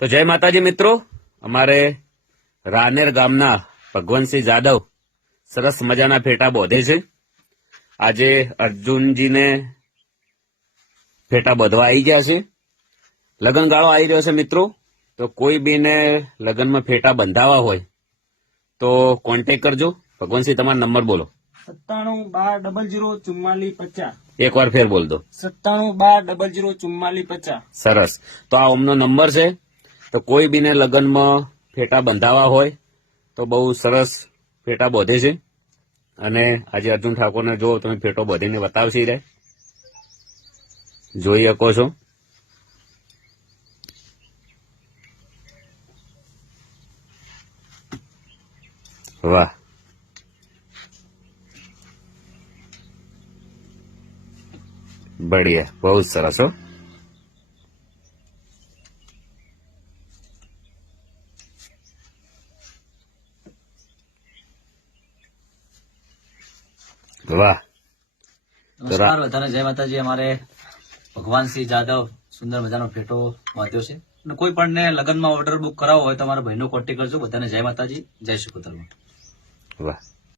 તો જય માતાજી મિત્રો, અમારે રાનેર ગામના ભગવંતસિંહ જાદવ સરસ મજાના ફેટા બોધે છે. આજે અર્જુનજીને ફેટા બોધવા આવી ગયા છે. લગનગાળો આવી રહ્યો છે મિત્રો, તો કોઈ બીને લગનમાં ફેટા બંધાવા હોય તો કોન્ટેક કરજો. ભગવંતસિંહ, તમારો નંબર બોલો. 9712004450. એકવાર ફેર બોલ દો. 9712004450. સરસ. તો આ ઓમનો નંબર છે. તો કોઈ બીને લગનમાં ફેટા બંધાવા હોય તો બહુ સરસ ફેટા બોધે છે. અને આજે અર્જુન ઠાકોરને જો તમે ફેટો બોધીને બતાવશી રે, જોઈ શકો છો. વાહ, બઢિયા, બહુ જ સરસ હો. વાહ. નમસ્કાર બધાને, જય માતાજી. અમારે ભગવાનસિંહ જાદવ સુંદર મજાનો ફેટો બાંધ્યો છે. અને કોઈ પણ ને લગ્નમાં ઓર્ડર બુક કરાવવો હોય તો અમારા ભાઈનો કોન્ટેક્ટ કરજો. બધાને જય માતાજી, જય શ્રી કૃષ્ણ. વાહ.